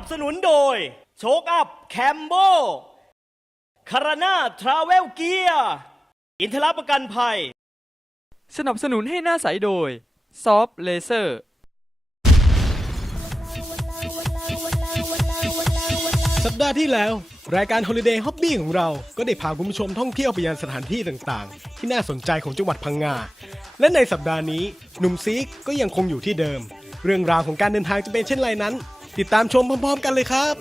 บสนุนโดย โชคอัพแคมโบคาราน่าทราเวลเกียอินทรประกันภัย สนับสนุนให้หน้าใสโดย ซอฟเลเซอร์ สัปดาห์ที่แล้ว รายการ Holiday Hobby ของเรา ก็ได้พาคุณผู้ชมท่องเที่ยวไปยังสถานที่ต่างๆ ที่น่าสนใจของจังหวัดพังงา และในสัปดาห์นี้ หนุ่มซีกก็ยังคงอยู่ที่เดิม เรื่องราวของการเดินทางจะเป็นเช่นไรนั้น ติดตามชมพร้อมๆกันเลยครับ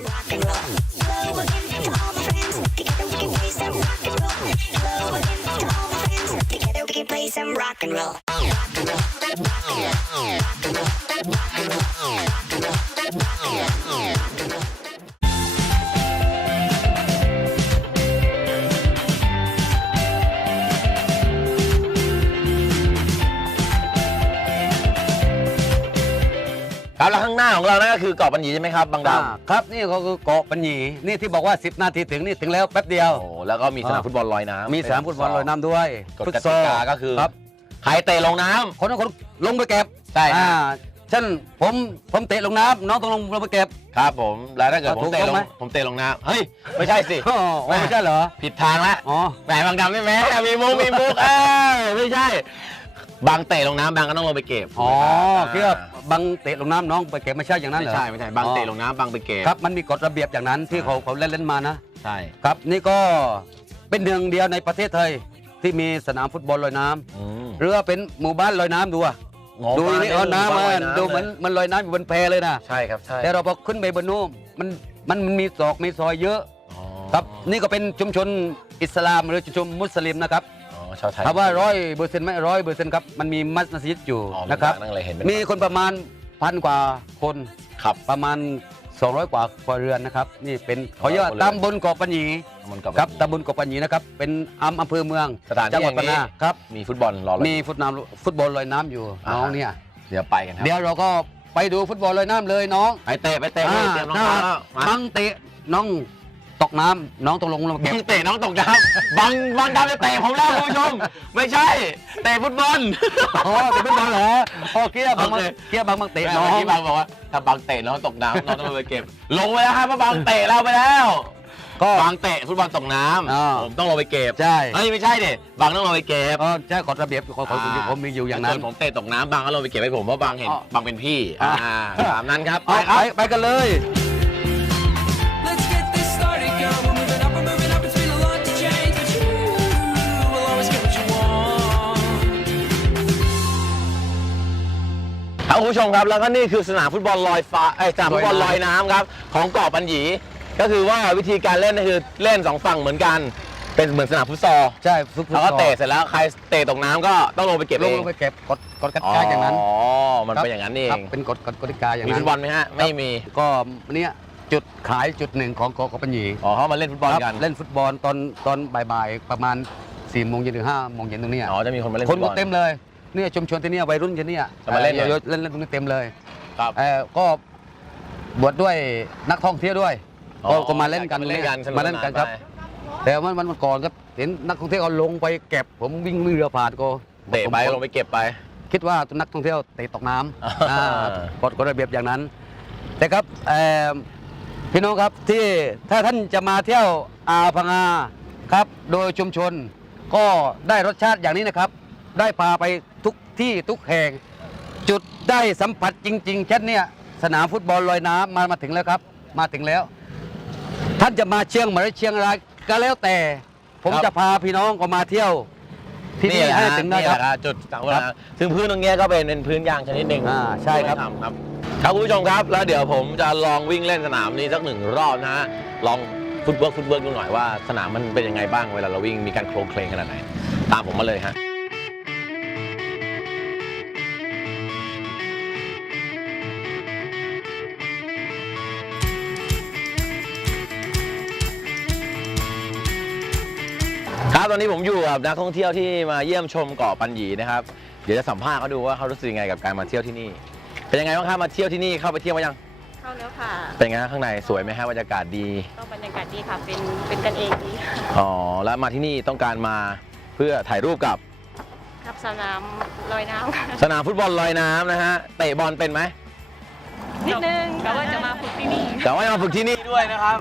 Play some rock and roll. เรานั่นก็คือเกาะปัญญีใช่ไหมครับบางดอ่าครับนี่ก็คือเกาะปัญญีนี่ที่บอกว่า 10 นาทีถึงนี่ถึงแล้วแป๊บเดียวำโอ้แล้วก็มีสนามฟุตบอลลอยน้ำมีสนามฟุตบอลลอยน้ำด้วยกฎฟุตกซติอลกาก็คือครับใครเตะลงน้ำคนนั้นคนลงไปเก็บใช่ครับอ่าเช่นผมผมเตะลงน้ำน้องต้องลงลงไปเก็บครับผมแล้วถ้าเกิดอะผมถูกเตะต้ลองงไหมผมเตะลงน้ำเฮ้ยไม่ใช่สิอ๋ออ๋อไม่ใช่เหรอผิดทางละอ๋อแหมบางดำไม่แม้มีมุกมีมุกเออไม่ใช่บางเตะลงน้ำบางก็ต้องลงไปเก็บอ๋อนะคือว่า บังเตะลงน้ำน้องไปเก็บไม่ใช่อย่างนั้นไม่เหรอ ใช่ไม่ใช่บางเตะลงน้ำบางไปเก็บ ครับ มันมีกฎระเบียบอย่างนั้นที่เขาเขาเล่นเล่นมานะ ใช่ ครับนี่ก็เป็นหนึ่งเดียวในประเทศไทยที่มีสนามฟุตบอลลอยน้ำอืมหรือว่าเป็นหมู่บ้านลอยน้ำดูอะโง่ดูนี่บ้เอาน้ำบ้มาลอยดูเหมือนมันลอยน้ำอยู่บนแพเลยนะ ใช่ครับใช่แต่เราพอขึ้นไปบนนู้นมันมันมันมีศอกมีซอยเยอะ อ๋อครับนี่ก็เป็นชุมชนอิสลามหรือชุมชนมุสลิมนะครับอ๋อ ชาวไทย ถามว่าร้อยเปอร์เซ็นต์ไหมร้อยเปอร์เซ็นต์ครับมันมีมัสยิดอยู่อ๋อนะครับ นั่งเลยเห็นเป็นมีคนประมาณพันกว่าคนครับประมาณ 200 กว่าครัวเรือนนะครับ นี่เป็นเขาเรียกว่าครัวเรือนตำบลเกาะปัญญีมันกับครับตำบลเกาะปัญญีนะครับ เป็นอำอำเภอเมืองสถานที่จังหวัดแห่ปังตนี้นาครับ มีฟุตบอลรอเรามีฟุตน้ำฟุตบอลลอยน้ำอยู่อ่า น้องเนี่ย เดี๋ยวไปกันครับเดี๋ยวเราก็ไปดูฟุตบอลลอยน้ำเลยน้องไปเตะไปเตะเลยเตรียมรองถ้าเท้าแล้วมาบังเตะน้อง ตกน้ำน้องตกลงลงมาบัเก็บงเตะน้องตกน้ำบังบังดำจะเตะผมแล้วคุณผู้ชม ไม่ใช่ เตะฟุตบอล อ๋อเตะฟุตบอลเหรอโอเคบังโอเค เกียบังบังเตะเตะน้น้อองงที่บังบอกว่าถ้าบังเตะน้องตกน้ำน้องต้องลงไปเก็บ ลงไปแล้วครับเพราะบังเตะเราไปแล้วก็ บังเตะฟุตบอลตกน้อ่าำผมต้องลงไปเก็บใช่เฮ้ยไม่ใช่เด็บังต้องลงไปเก็บ ก็ใช่กฎระเบียบของของผมผมมีอยู่อย่างนั้น ส่วผมเตะตกน้ำบังก็ลงไปเก็บให้ผมเพราะบังเห็นอ๋อบังเป็นพี่อ่า อ่าตามนั้นครับเอาไปคไปรับ ไปกันเลย ผู้ชมครับ แล้วก็นี่คือสนามฟุตบอลลอยฟ้าไอยสนามฟุตบอลลลออยยน้ำน้ำครับของเกาะปัญญีก็คือว่าวิธีการเล่นก็คือเล่นสองฝั่งเหมือนกัน เป็นเหมือนสนามฟุตซอลใช่ฟุตแล้วก็เตะเสร็จแล้วใครเตะตกน้ำก็ต้องลงไปเก็บลเองงลงไปเก็บกฎกฎกติกาอย่างนั้นอ๋อมันเป็นอย่างนั้นเอครับงเป็นกฎกฎกติกาอย่างมีนั้นฟุตบอลไหมฮะไม่มีก็เนี่ยจุดขายจุดหนึ่งของเกาะปัญญีอ๋อเขามาเล่นฟุตบอลครับกันเล่นฟุตบอลตอนตอนบ่ายๆประมาณ4ี่โมงเย็นถึงห้าโมงเย็นตรงเนี้ยอ๋อจะมีคนมาเล่นคฟุนตบก็อล เต็มเลย เนี่ยชุมชนที่เนี่ยวัยรุ่นที่เนี่ยจะมาเล่นอ่อเล่นเล่นตรงนี้เต็มเลยครับเออก็บวชด้วยนักท่องเที่ยวด้วยอ๋อก็ก็มาเล่นกันมาเล่นกันสนุกมาเล่นกันครับสนานไปแต่มันมันมันก่อนก็เห็นนักท่องเที่ยวเอาลงไปเก็บ ผมวิ่งเรือผ่านก็เตะไปผมลงไปเก็บไป คิดว่านักท่องเที่ยวเตะตกน้ำอ่าอ่า กฎกฎระเบียบอย่างนั้น แต่ครับเอ่อพี่น้องครับที่ถ้าท่านจะมาเที่ยวอ่าวพังงาครับ โดยชุมชนก็ได้รสชาติอย่างนี้นะครับ ได้พาไปทุกที่ทุกแห่ง จุดได้สัมผัสจริง ๆ เช่นเนี่ยสนามฟุตบอลลอยน้ำมามาถึงแล้วครับ มาถึงแล้ว ท่านจะมาเชียงใหม่หรือเชียงรายก็แล้วแต่ ผมครับจะพาพี่น้องก็มาเที่ยว ที่นี่แหละให้ฮะถึงได้นี่คแหรับ ละครับจุดต่างครัๆบซึ่งพื้นตรงเนี้ยก็เป็นเป็นพื้นยางชนิดหนึ่งอ่าใช่ครับ ที่ไม่ทำครับครับคุณผู้ชมครับ แล้วเดี๋ยวผมจะลองวิ่งเล่นสนามนี้สักหนึ่งรอบนะฮะลองฟุตเวิร์กฟุตเวิร์กดูหน่อยว่าสนามมันเป็นยังไงบ้างเวลาเราวิ่งมีการโครงเคลงขนาดไหนตามผมมาเลยฮะ ครับตอนนี้ผมอยู่กับนักท่องเที่ยวที่มาเยี่ยมชมเกาะปัญญีนะครับ เดี๋ยวจะสัมภาษณ์เขาดูว่าเขารู้สึกยังไงกับการมาเที่ยวที่นี่ เป็นยังไงบ้างครับมาเที่ยวที่นี่เข้าไปเที่ยวมายัง เข้าแล้วค่ะเป็นไงฮะข้างในสวยไหมฮะบรรยากาศดีก็บรรยากาศดีค่ะ เป็นเป็นกันเองดีค่ะอ๋อแล้วมาที่นี่ต้องการมาเพื่อถ่ายรูปกับกับสนามลอยน้ำค่ะสนามฟุตบอลลอยน้ำนะฮะเตะบอลเป็นไหมนิดนึงแต่ว่าจะมาฝึกที่นี่ แต่ว่ามาฝึกที่นี่ด้วยนะครับ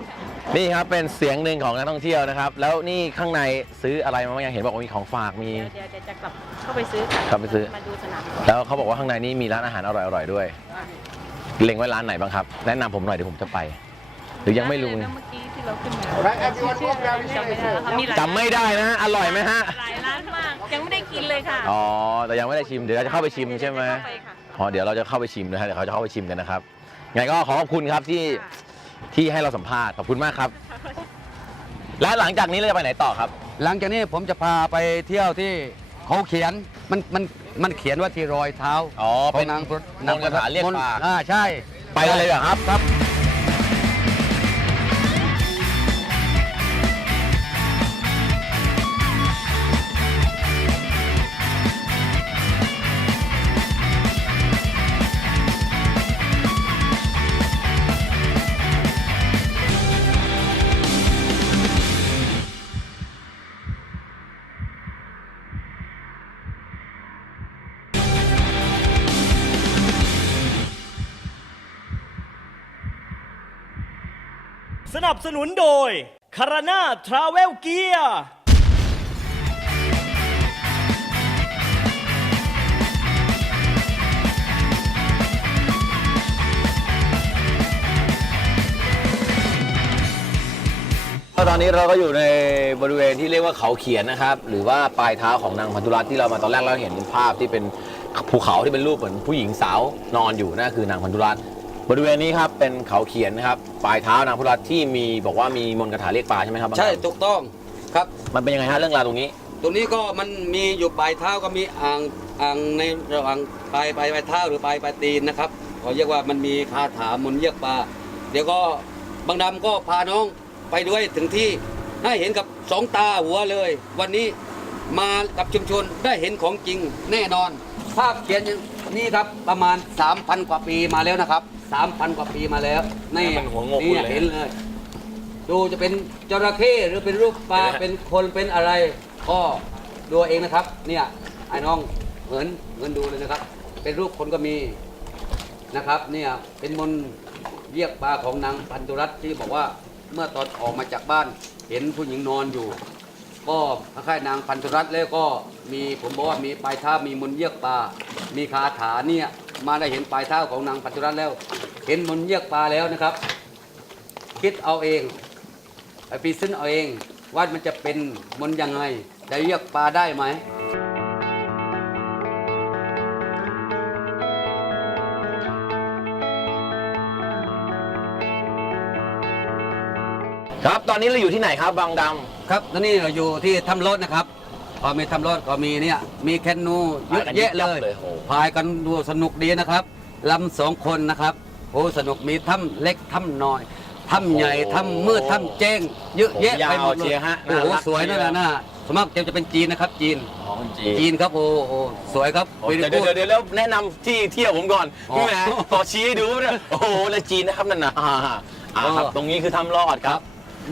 นี่ครับเป็นเสียงหนึ่งของนักท่องเที่ยวนะครับ แล้วนี่ข้างในซื้ออะไรมาบ้างยังเห็นบอกว่ามีของฝากมี เดี๋ยวเดี๋ยวจะกลับเข้าไปซื้อค่ะกลับไปซื้อ มาดูสนามแล้วเขาบอกว่าข้างในนี่มีร้านอาหารอร่อยๆด้วยเล็งไว้ร้านไหนบ้างครับ แนะนำผมหน่อยเดี๋ยวผมจะไป หรือยังไม่รู้เมื่อกี้ที่เราขึ้นมาชื่ออะไรจำไม่ได้แล้วค่ะมีหลายจำไม่ได้นะฮะอร่อยไหมฮะ หลายร้านมากยังไม่ได้กินเลยค่ะ อ๋อ แต่ยังไม่ได้ชิม เดี๋ยวเราจะเข้าไปชิมใช่ไหมเข้าปค่ะ อ๋อ เดี๋ยวเราจะเข้าไปชิมนะฮะ เดี๋ยวเขาจะเข้าไปชิมกันนะครับ ไงก็ขอขอบคุณครับที่ ที่ให้เราสัมภาษณ์ขอบคุณมากครับ และหลังจากนี้เราจะไปไหนต่อครับ หลังจากนี้ผมจะพาไปเที่ยวที่เขาเขียนมันมันมันเขียนว่าที่รอยเท้าอ๋อขเป็อนงนางมนต์คาถาเรียกปลาอ่าใช่ ไปกันเลยเหรอครับ ครับ สนับสนุนโดยคาราน่าทราเวลเกียร์ตอนนี้เราก็อยู่ในบริเวณที่เรียกว่าเขาเขียนนะครับ หรือว่าปลายเท้าของนางพันธุรัตน์ที่เรามาตอนแรกเราเห็นภาพที่เป็นภูเขาที่เป็นรูปเหมือนผู้หญิงสาวนอนอยู่นั่นคือนางพันธุรัตน์ บริเวณนี้ครับเป็นเขาเขียนนะครับปลายเท้านางพันธุรัตน์ที่มีบอกว่ามีมนต์คาถาเรียกปลาใช่ไหมครับบางใช่ครั้งถูกต้องครับมันเป็นยังไงฮะเรื่องราวตรงนี้ ตรงนี้ก็มันมีอยู่ปลายเท้าก็มีอ่างอ่างในระหว่างปลายปลายปลายเท้าหรือปลายปลายตีนนะครับเขาเรียกว่ามันมีคาถามนต์เรียกปลาเดี๋ยวก็บางดำก็พาน้องไปด้วยถึงที่ให้เห็นกับสองตาหัวเลย วันนี้มากับชุมชนได้เห็นของจริงแน่นอน ภาพเขียนอย่างนี่ครับประมาณ 3,000 กว่าปีมาแล้วนะครับ 3,000กว่าปีมาแล้วนี่เป็นหัวงอกนี่เลย เห็นเลย ดูจะเป็นจระเข้หรือเป็นรูปปลาเห็นไหมเป็นคนเป็นอะไร ก็ดูเองนะครับ เนี่ยไอ้น้องเหมือนเหมือนดูเลยนะครับ เป็นรูปคนก็มีนะครับ เนี่ยเป็นมนต์เรียกปลาของนางพันธุรัตน์ที่บอกว่าเมื่อตอนออกมาจากบ้าน เห็นผู้หญิงนอนอยู่ ก็คล้ายๆนางพันธุรัตน์แล้วก็มีผมบอกว่ามีปลายเท้ามีมนต์เยียกปลามีคาถาเนี่ยมาได้เห็นปลายเท้าของนางพันธุรัตน์แล้ว เห็นมนต์เยียกปลาแล้วนะครับ คิดเอาเองไปพิซึ่งเอาเองว่ามันจะเป็นมนต์ยังไงจะเรียกปลาได้ไหมครับตอนนี้เราอยู่ที่ไหนครับบางดำครับตอนนี้เราอยู่ที่ถ้ำรถนะครับ พอมีถ้ำรถก็มีเนี่ยมีแคนูเยอะแยะเลยพายกันยิบยับเลยโอ้พายกันดูสนุกดีนะครับลำสองคนนะครับ โอ้สนุกมีถ้ำเล็กถ้ำน้อยถ้ำใหญ่ถ้ำมืดถ้ำแจ้งเยอะแยะไปหมดเลยผมยาวเชียร์ฮะโอ้โหน่ารักสวยนั่นเชียร์นะน่ะสวนมากจะจะเป็นจีนนะครับจีนอ๋อคนจีจีนครับโอ้โหสวยครับโอ้เดี๋ยวเดี๋ยวเดี๋ยวแล้วแนะนำที่เที่ยวผมก่อนอ๋อพี่แหมขอชี้ให้ดูเนี่ยโอ้โหแล้วจีนนะครับนั่นนะอ่าอ่าครับเออตรงนี้คือถ้ำรอดครับ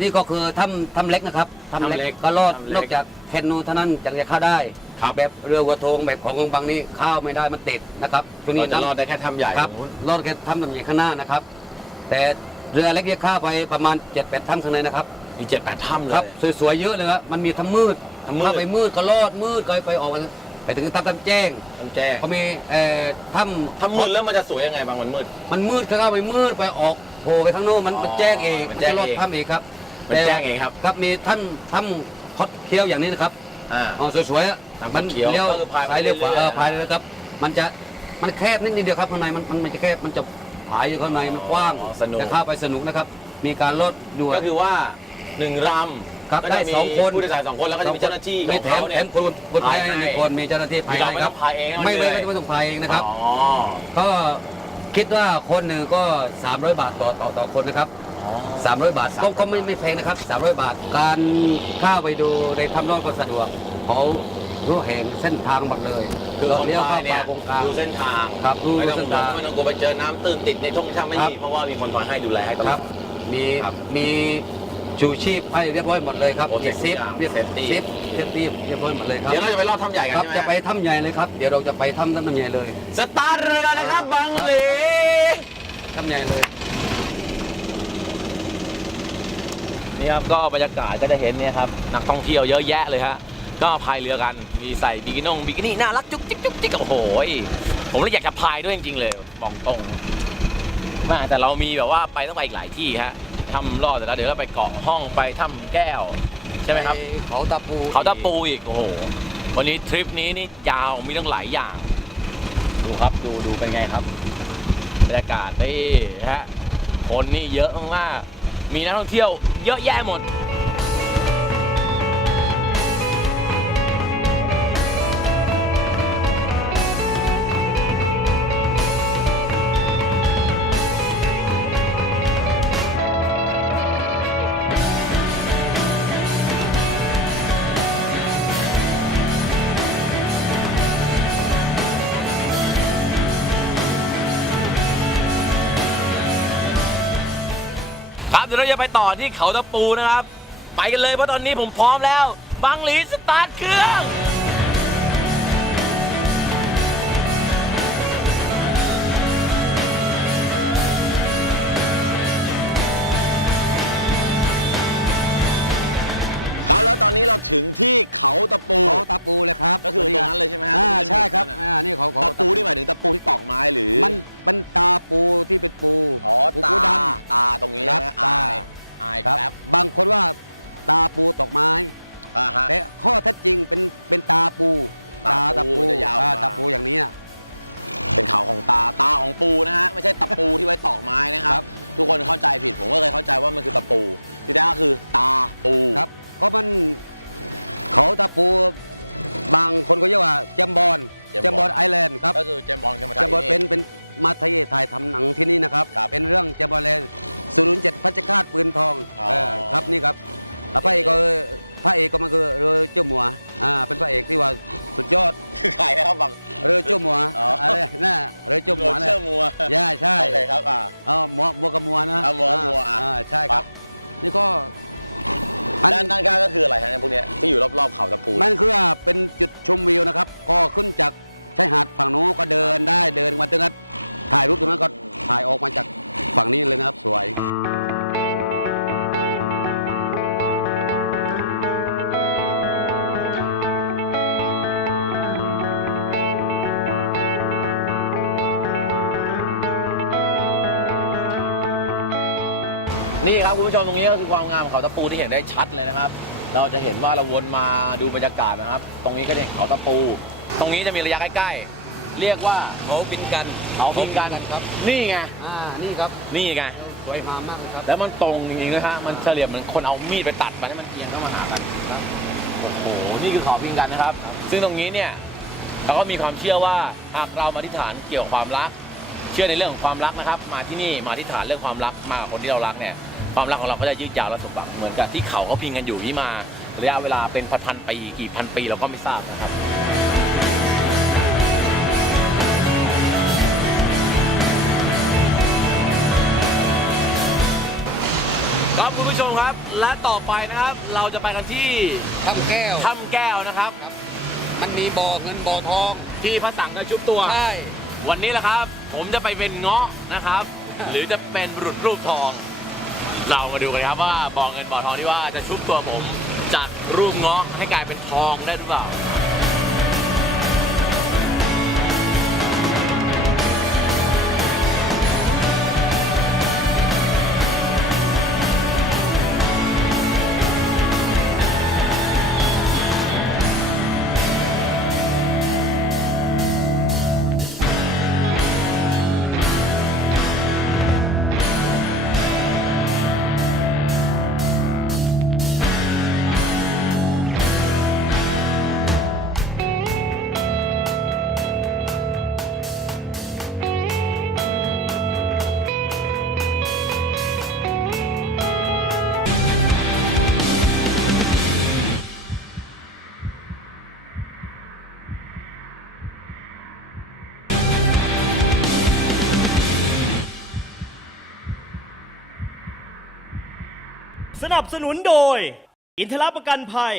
นี่ก็คือถ้ำถ้ำเล็กนะครับถ้ำถ้ำเล็เล็กกก็รอดถ้ำเล็กนอกจากแคนูเท่านั้นจึงจะเข้าได้ ครับแบบเรือวัวโทงแบบของบางนี้เข้าไม่ได้มันติดนะครับตรงนี้เราจะรอดได้แค่ถ้ำใหญ่ครับโอ้โหรอดแค่ถ้ำลำใหญ่ข้างหน้านะครับ แต่เรือเล็กจะเข้าไปประมาณ7จ็ดแปดถ้ำข้างในนะครับมีเจ็ดแปดถ้ำเลครับยสวยๆเยอะเลยครับมันมีทั้งมืดทั้งมืดถ้าไปมืดก็รอดมืดก็ไปออกมาไปถึงถ้ำถ้ำแจ้งถ้ำแจ้งเขามีเอ่อถ้ำถ้ำมืดแล้วมันจะสวยยังไงบางมันมืด มันมืดก็เข้าไปมืดไปออกโผล่ไปข้างโน้นมันอ๋อมันแจ้งเองมันมันแจ้งจะรอดเองถ้ำเองครับมันแจ้งเองครับครับมีท่านถ้ำคดเคี้ยวอย่างนี้นะครับอ่าอ๋อสวยๆ อะถ้ำคมัดเคี้ยวเลี้ยวก็คือพายไปซ้ายเลี้ยวขวาเรื่อยๆเออพายเลยครับ มันจะมันแคบนิดเดียวครับข้างในมันมันมันจะแคบมันจะผายอยู่ข้างในมันกว้างอ๋อสนุก จะเข้าไปสนุกนะครับ มีการลดด่วน ก็คือว่าหนึ่งลำครับก็ได้จะมีสองคน ผู้โดยสารสองคนแล้วก็จะมีเจ้าหน้าที่ไม่ของแถมเขาแถเนี่ย มคนคนพายพายให้หนึ่งคนมีเจ้าหน้าที่พายเราให้ไม่คต้รัอบงพายเองนะไม่เหนื่ไม่อยไม่ต้องพายเองนะครับ อ๋อก็คิดว่าคนหนึ่งก็ 300 บาทต่อต่อต่อคนนะครับ300 บาทก็ก็ไม่ไม่แพงนะครับ 300 บาท การเข้าไปดูในถ้ำรอดก็สะดวกเขา รู้แห่งเส้นทางหมดเลยคือเราคนเลี้ยวพาเข้ายเนี่ป่ายโกงกลาง ดูเส้นทางครับดูไม่ต้องเส้นห่วทางงไม่ต้องกลัวไปเจอน้ำตื้นติดในทุ่งถ้ำไม่ครับมีเพราะว่ามีคนคอยให้ดูแลให้ตลคอรัด บ มีครับ มีชูชีพให้เรียบร้อยหมดเลยครับโอเคมีซิปทุกอย่างเรียบ safety ซิปเซฟตี้เรียบร้อยหมดเลยครับเดี๋ยวเราจะไปลอดถ้ำใหญ่กันครับใช่ไหมจะไปถ้ำใหญ่เลยครับ เดี๋ยวเราจะไปถ้ำถ้ำใหญ่เลยสตาร์ทเรือนะครับบังหลีำใหญ่เลย นี่ครับก็บรรยากาศก็จะเห็นเนี่ยครับนักท่องเที่ยวเยอะแยะเลยฮะ ก็พายเรือกันมีใส่บิกินงบิกินี่น่ารักจุ๊กจิ๊กจุ๊กจิ๊กโอ้โหผมเลยอยากจะพายด้วยจริงๆเลยบอกตรงแม่แต่เรามีแบบว่าไปต้องไปอีกหลายที่ฮะทำรอดแต่แล้วเดี๋ยวเราไปเกาะห้องไปถ้ำแก้ว ใช่ไหมครับปเขาตะปูเขาตะปูอีกโอ้โหวันนี้ทริปนี้นี่ยาวมีตั้งหลายอย่าง ดูครับดูดูเป็นไงครับบรรยากาศนี่ฮะคนนี่เยอะมากๆมีนักท่องเที่ยวเยอะแยะหมด เราจะไปต่อที่เขาตะปูนะครับ ไปกันเลยเพราะตอนนี้ผมพร้อมแล้ว บังหลีสตาร์ทเครื่อง นี่ครับคุณผู้ชมตรงนี้ก็คือความงามของเขาตะปูที่เห็นได้ชัดเลยนะครับ เราจะเห็นว่าเราวนมาดูบรรยากาศนะครับ ตรงนี้ก็จะเห็นเขาตะปู ตรงนี้จะมีระยะใกล้ๆ เรียกว่าเขาปินกันเขาพิงกันครับ นี่ไง อ่านี่ครับนี่ไง สวยงามมากเลยครับ แล้วมันตรงจริงๆนะฮะ มันเฉลี่ยเหมือนคนเอามีดไปตัดมันให้มันเอียงเข้ามาหากันครับ โอ้โห นี่คือเขาพิงกันนะครับ ซึ่งตรงนี้เนี่ย เราก็มีความเชื่อว่าหากเรามาที่ฐานเกี่ยวกับความรักเชื่อในเรื่องของความรักนะครับ มาที่นี่มาที่ฐานเรื่องความรักมากับคนที่เรารักเนี่ยความรักของเราก็จะยืดยาวและสมหวังเหมือนกับที่เขาเขาพิงกันอยู่ที่มาระยะเวลาเป็นพันๆปีกี่พันปีเราก็ไม่ทราบนะครับครับคุณผู้ชมครับ และต่อไปนะครับเราจะไปกันที่ถ้ำแก้วถ้ำแก้วนะครับ มันมีบ่อเงินบ่อทองที่พระสังก็ชุบตัวใช่ วันนี้แหละครับ ผมจะไปเป็นเงาะนะครับ หรือจะเป็นบุรุษรูปทอง เรามาดูกันครับว่าบ่อเงินบ่อทองที่ว่าจะชุบตัวผมจากรูปเงาะให้กลายเป็นทองได้หรือเปล่า นับสนุนโดย อินทรประกันภัย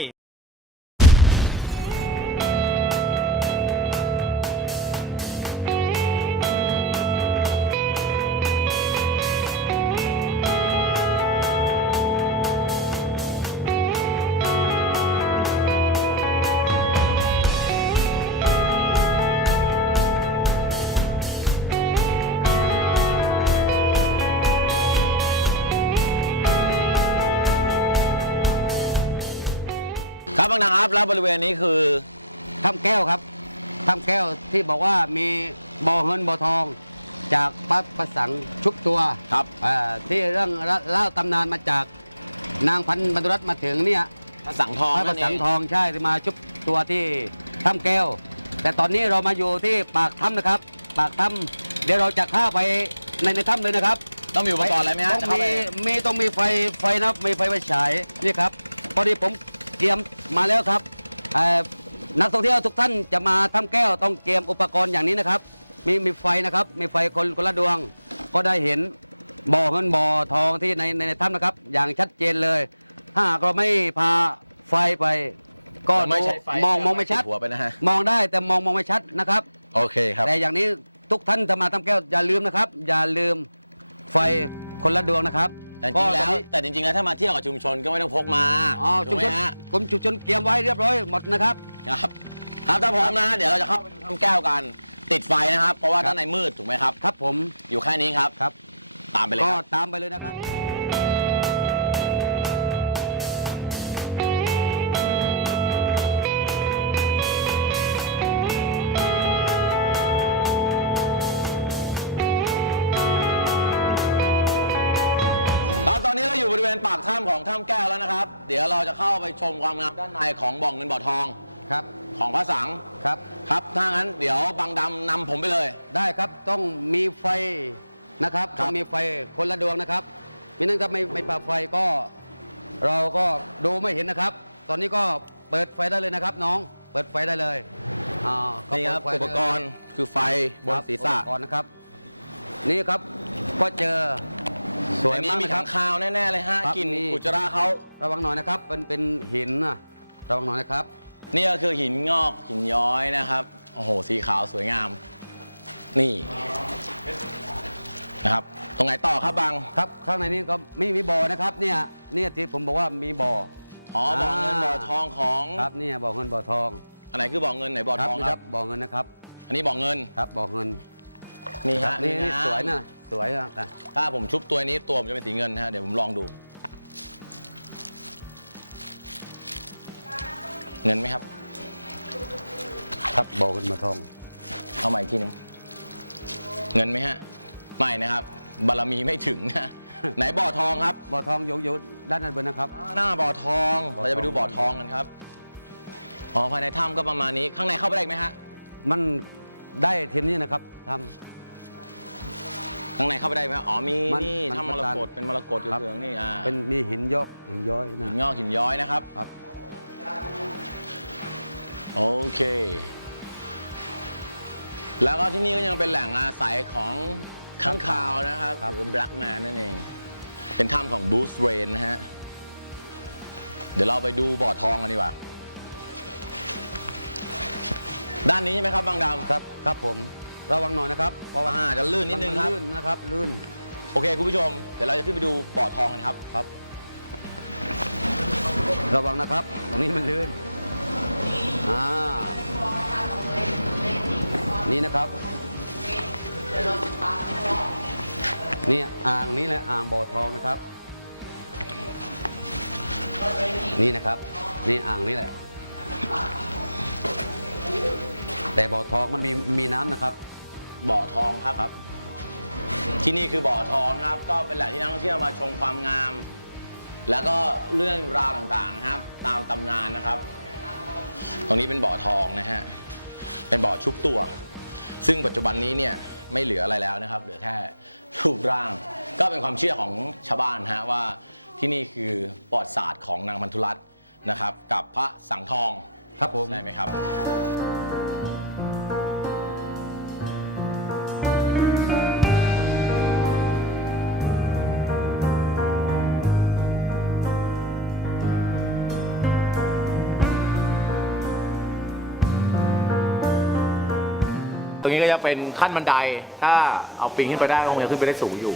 รงนี้ก็จะเป็นขั้นบันได ถ้าเอาปิงขึ้นไปได้ก็คงจะขึ้นไปได้สูงอยู่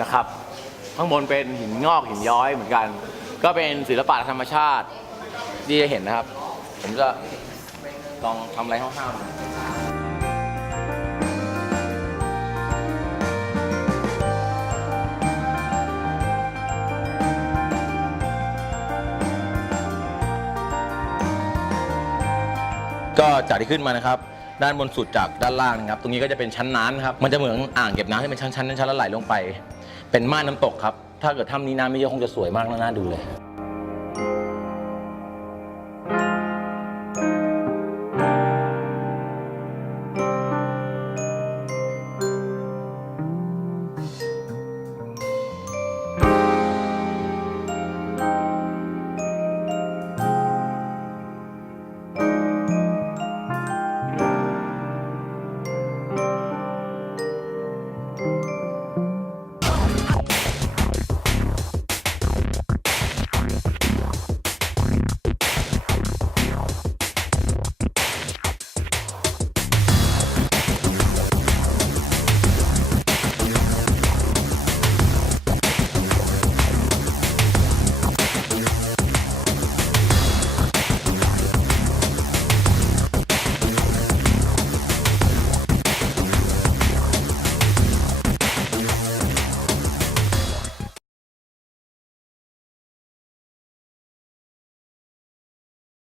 นะครับ ข้างบนเป็นหินงอกหินย้อยเหมือนกัน ก็เป็นศิลปะธรรมชาติที่จะเห็นนะครับ ผมจะลองทำอะไรห้าวๆก็จากที่ขึ้นมานะครับ ด้านบนสุดจากด้านล่างนะครับ ตรงนี้ก็จะเป็นชั้นน้ำครับ มันจะเหมือนอ่างเก็บน้ำที่เป็นชั้นๆชั้นๆแล้วไหลลงไป เป็นม่านน้ำตกครับ ถ้าเกิดถ้ำนี้น้ำไม่เยอะคงจะสวยมากและน่าดูเลย